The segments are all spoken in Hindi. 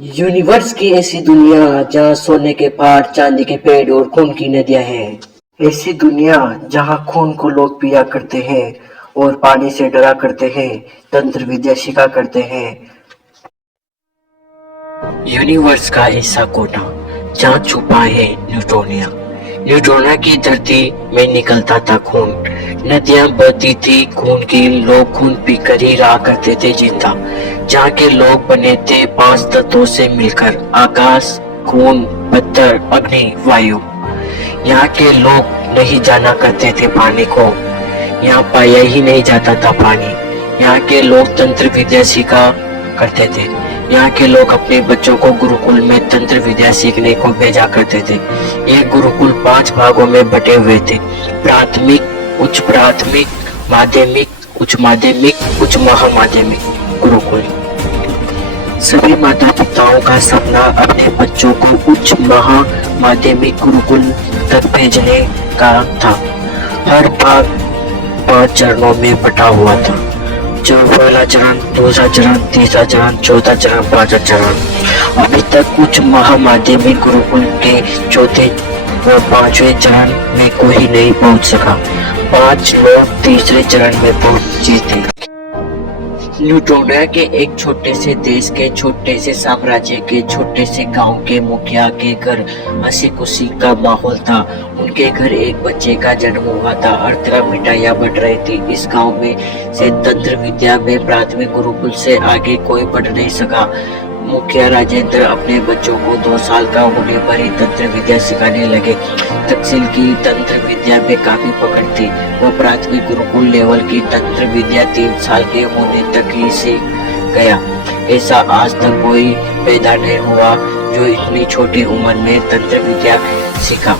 यूनिवर्स की ऐसी दुनिया जहाँ सोने के पहाड़, चांदी के पेड़ और खून की नदियां हैं। ऐसी दुनिया जहाँ खून को लोग पिया करते हैं और पानी से डरा करते हैं, तंत्र विद्या सिखा करते हैं। यूनिवर्स का ऐसा कोना जहाँ छुपा है न्यूटोनिया। न्यूटोनिया की धरती में निकलता था खून, नदियां बहती थी खून की, लोग खून पीकर ही रहा करते थे जिंदा। जहाँ के लोग बने थे 5 तत्वों से मिलकर, आकाश, खून, पत्थर, अग्नि, वायु। यहाँ के लोग नहीं जाना करते थे पानी को, यहाँ पाया ही नहीं जाता था पानी। यहाँ के लोग तंत्र विद्या सीखा करते थे। यहाँ के लोग अपने बच्चों को गुरुकुल में तंत्र विद्या सीखने को भेजा करते थे। ये गुरुकुल 5 भागों में बटे हुए थे: प्राथमिक, उच्च प्राथमिक, माध्यमिक, उच्च माध्यमिक, उच्च महामाध्यमिक गुरुकुल। सभी माता पिताओं का सपना अपने बच्चों को उच्च महामाध्यमिक गुरुकुल तक भेजने का था। हर भाग 5 चरणों में बटा हुआ था। जो पहला चरण, दूसरा चरण, तीसरा चरण, चौथा चरण, 5वां चरण। अभी तक उच्च महामाध्यमिक गुरुकुल के चौथे व 5वें चरण में कोई नहीं पहुंच सका। 5 लोग तीसरे चरण में पहुंचे थे। न्यूटोनिया के एक छोटे से देश के छोटे से साम्राज्य के छोटे से गांव के मुखिया के घर हंसी खुशी का माहौल था। उनके घर एक बच्चे का जन्म हुआ था। हर तरफ मिठाइयां बट रही थी। इस गांव में से तंत्र विद्या में प्राथमिक गुरुकुल से आगे कोई बढ़ नहीं सका। मुखिया राजेंद्र अपने बच्चों को 2 साल का होने पर ही तंत्र विद्या सिखाने लगे। तक्षशिला की तंत्र विद्या में काफी पकड़ थी। वो प्राथमिक गुरुकुल लेवल की तंत्र विद्या 3 साल के होने तक ही सीख गया। ऐसा आज तक कोई पैदा नहीं हुआ जो इतनी छोटी उम्र में तंत्र विद्या सीखा।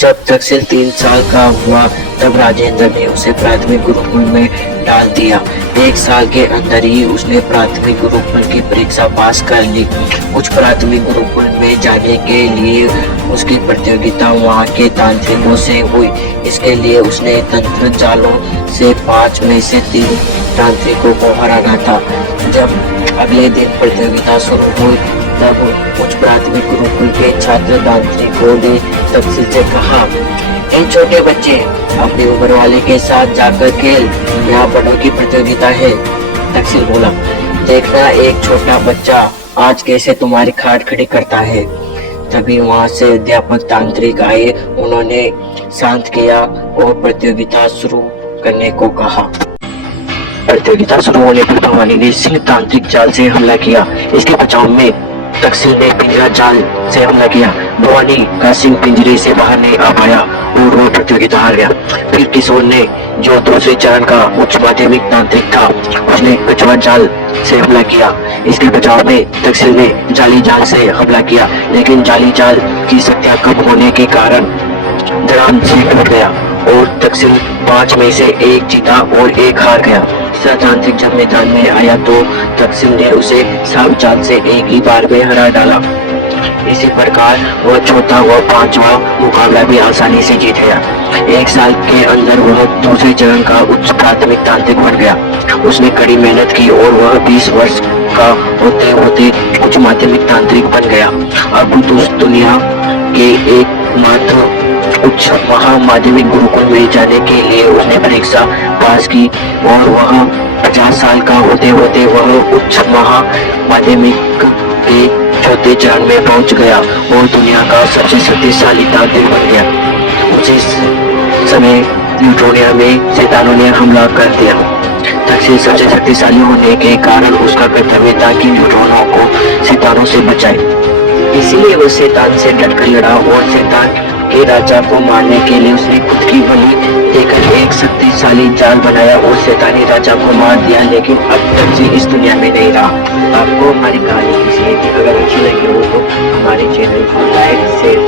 जब तक्षशिला 3 साल का हुआ तब राजेंद्र ने उसे प्राथमिक गुरुकुल में डाल दिया। 1 साल के अंदर ही उसने प्राथमिक गुरुकुल की परीक्षा पास कर ली। कुछ प्राथमिक गुरुकुल में जाने के लिए उसकी प्रतियोगिता वहाँ के तांत्रिकों से हुई। इसके लिए उसने तंत्र जालों से 5 में से 3 तांत्रिकों को हराना था। जब अगले दिन प्रतियोगिता शुरू हुई तब कुछ प्राथमिक गुरुकुल के छात्र तांत्रिकों ने तक्षशिला से कहा, "ए छोटे बच्चे, अपनी उम्र वाले के साथ जाकर खेल, यहाँ बड़ों की प्रतियोगिता है।" तक्षशिला बोला, "देखना एक छोटा बच्चा आज कैसे तुम्हारी खाट खड़ी करता है।" तभी वहाँ से अध्यापक तांत्रिक आए। उन्होंने शांत किया और प्रतियोगिता शुरू करने को कहा। प्रतियोगिता शुरू होने पर भवानी ने सिंह तांत्रिक जाल से हमला किया। इसके बचाव में तक्षशिला ने पिंजरा जाल से हमला किया। भवानी का सिंह पिंजरे से बाहर नहीं आ पाया और वो प्रतियोगिता हार गया। फिर किशोर ने, जो दूसरे चरण का उच्च माध्यमिक तांत्रिक था, उसने कछुआ जाल से हमला किया। इसके बचाव में तक्षशिला ने जाली जाल से हमला किया, लेकिन जाली जाल की शक्तियां कम होने के कारण धड़ाम से टूट गया और तक्षशिला 5 में से 1 जीता और 1 हार गया। तीसरा तांत्रिक जब मैदान में आया तो तक्षशिला ने उसे सांप जाल से एक ही बार में हरा डाला। इसी प्रकार वह चौथा व 5वां मुकाबला भी आसानी से जीत गया। 1 साल के अंदर वह दूसरे चरण का उच्च प्राथमिक तांत्रिक बन गया। उसने कड़ी मेहनत की और वह 20 वर्ष का होते होते उच्च माध्यमिक तांत्रिक बन गया। अब उस दुनिया के एकमात्र उच्च महामाध्यमिक गुरुकुल में जाने के लिए उसने परीक्षा पास की और वह 50 साल का होते होते वह उच्च महामाध्यमिक के चौथे चरण में पहुंच गया और दुनिया का सबसे शक्तिशाली तांत्रिक बन गया। उसी समय न्यूटोनिया में शैतानों ने हमला कर दिया। तक्षशिला सबसे शक्तिशाली होने के कारण उसका कर्तव्य था कि न्यूटोनों को शैतानों से बचाए। इसीलिए वो शैतान से डटकर लड़ा और शैतान के राजा को मारने के लिए उसने खुद की बलि देकर एक शक्तिशाली जाल बनाया और शैतानी राजा को मार दिया। लेकिन अब तक इस दुनिया में नहीं रहा। आपको हमारी कहानी कैसी लगी? अगर अच्छी लगी हो तो हमारे चैनल को लाइक, शेयर